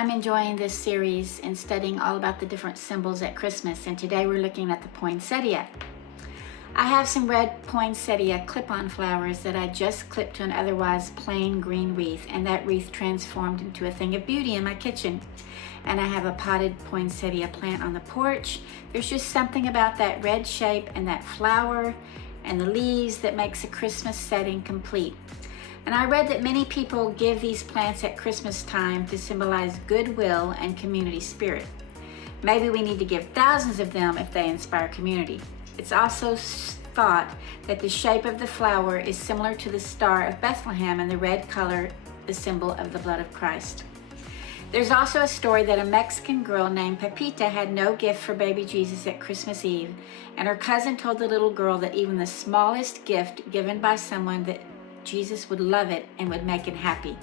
I'm enjoying this series and studying all about the different symbols at Christmas, and today we're looking at the poinsettia. I have some red poinsettia clip-on flowers that I just clipped to an otherwise plain green wreath, and that wreath transformed into a thing of beauty in my kitchen. And I have a potted poinsettia plant on the porch. There's just something about that red shape and that flower and the leaves that makes a Christmas setting complete. And I read that many people give these plants at Christmas time to symbolize goodwill and community spirit. Maybe we need to give thousands of them if they inspire community. It's also thought that the shape of the flower is similar to the Star of Bethlehem, and the red color, the symbol of the blood of Christ. There's also a story that a Mexican girl named Pepita had no gift for baby Jesus at Christmas Eve, and her cousin told the little girl that even the smallest gift given by someone that Jesus would love it and would make him happy.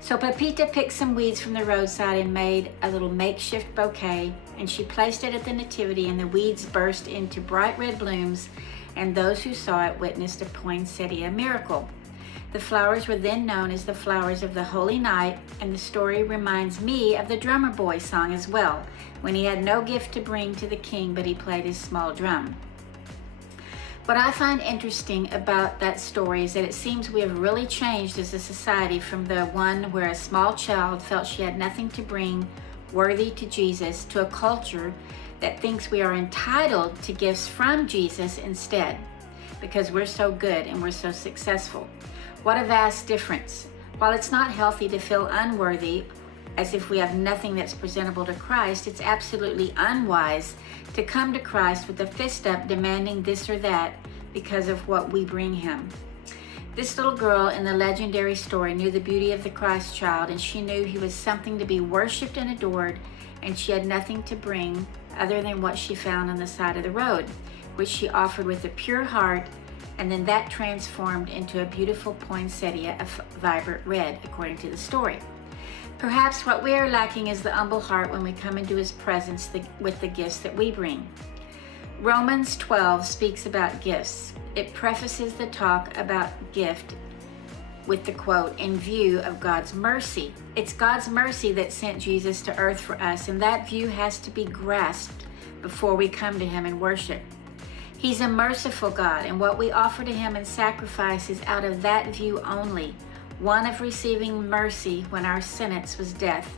So Pepita picked some weeds from the roadside and made a little makeshift bouquet, and she placed it at the nativity, and the weeds burst into bright red blooms, and those who saw it witnessed a poinsettia miracle. The flowers were then known as the flowers of the Holy Night, and the story reminds me of the Drummer Boy song as well, when he had no gift to bring to the king, but he played his small drum. What I find interesting about that story is that it seems we have really changed as a society from the one where a small child felt she had nothing to bring worthy to Jesus, to a culture that thinks we are entitled to gifts from Jesus instead, because we're so good and we're so successful. What a vast difference. While it's not healthy to feel unworthy, as if we have nothing that's presentable to Christ, it's absolutely unwise to come to Christ with a fist up demanding this or that because of what we bring him. This little girl in the legendary story knew the beauty of the Christ child, and she knew he was something to be worshiped and adored, and she had nothing to bring other than what she found on the side of the road, which she offered with a pure heart, and then that transformed into a beautiful poinsettia of vibrant red, according to the story. Perhaps what we are lacking is the humble heart when we come into his presence with the gifts that we bring. Romans 12 speaks about gifts. It prefaces the talk about gift with the quote, "in view of God's mercy." It's God's mercy that sent Jesus to earth for us, and that view has to be grasped before we come to him in worship. He's a merciful God, and what we offer to him in sacrifice is out of that view only, one of receiving mercy when our sentence was death.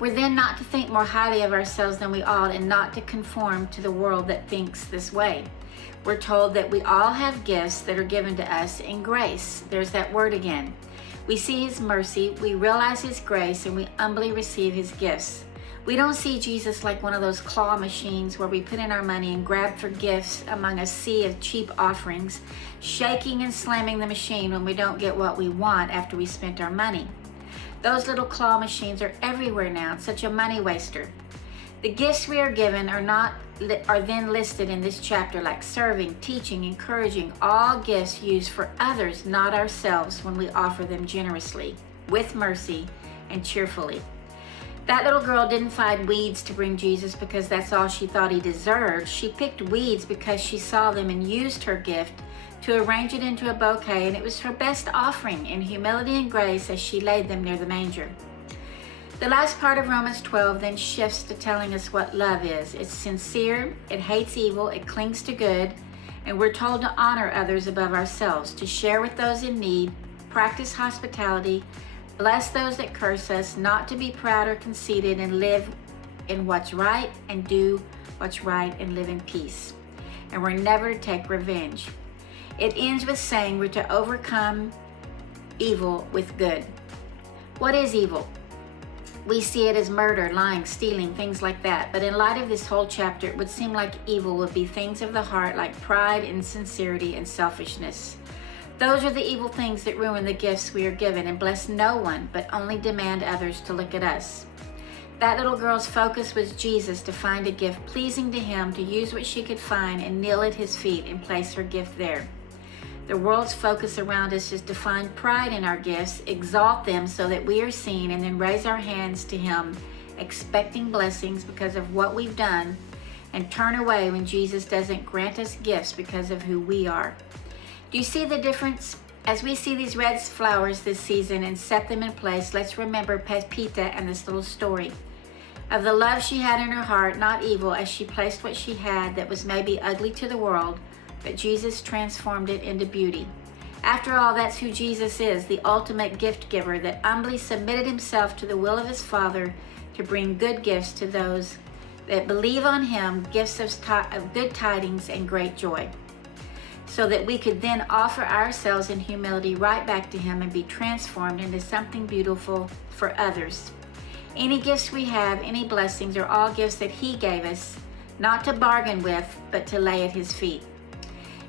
We're then not to think more highly of ourselves than we ought, and not to conform to the world that thinks this way. We're told that we all have gifts that are given to us in grace. There's that word again. We see his mercy, we realize his grace, and we humbly receive his gifts. We don't see Jesus like one of those claw machines where we put in our money and grab for gifts among a sea of cheap offerings, shaking and slamming the machine when we don't get what we want after we spent our money. Those little claw machines are everywhere now. It's such a money waster. The gifts we are given are then listed in this chapter like serving, teaching, encouraging, all gifts used for others, not ourselves, when we offer them generously, with mercy, and cheerfully. That little girl didn't find weeds to bring Jesus because that's all she thought he deserved. She picked weeds because she saw them and used her gift to arrange it into a bouquet, and it was her best offering in humility and grace as she laid them near the manger. The last part of Romans 12 then shifts to telling us what love is. It's sincere, it hates evil, it clings to good, and we're told to honor others above ourselves, to share with those in need, practice hospitality, bless those that curse us, not to be proud or conceited, and live in what's right and do what's right and live in peace. And we're never to take revenge. It ends with saying we're to overcome evil with good. What is evil? We see it as murder, lying, stealing, things like that. But in light of this whole chapter, it would seem like evil would be things of the heart like pride, insincerity, and selfishness. Those are the evil things that ruin the gifts we are given and bless no one, but only demand others to look at us. That little girl's focus was Jesus, to find a gift pleasing to him, to use what she could find and kneel at his feet and place her gift there. The world's focus around us is to find pride in our gifts, exalt them so that we are seen, and then raise our hands to him, expecting blessings because of what we've done, and turn away when Jesus doesn't grant us gifts because of who we are. Do you see the difference? As we see these red flowers this season and set them in place, let's remember Pepita and this little story of the love she had in her heart, not evil, as she placed what she had that was maybe ugly to the world, but Jesus transformed it into beauty. After all, that's who Jesus is, the ultimate gift giver that humbly submitted himself to the will of his Father to bring good gifts to those that believe on him, gifts of good tidings and great joy, so that we could then offer ourselves in humility right back to him and be transformed into something beautiful for others. Any gifts we have, any blessings, are all gifts that he gave us, not to bargain with, but to lay at his feet.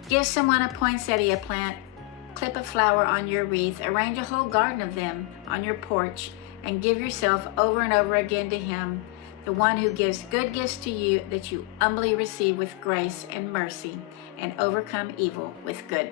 Give someone a poinsettia plant, clip a flower on your wreath, arrange a whole garden of them on your porch, and give yourself over and over again to him, the one who gives good gifts to you that you humbly receive with grace and mercy, and overcome evil with good.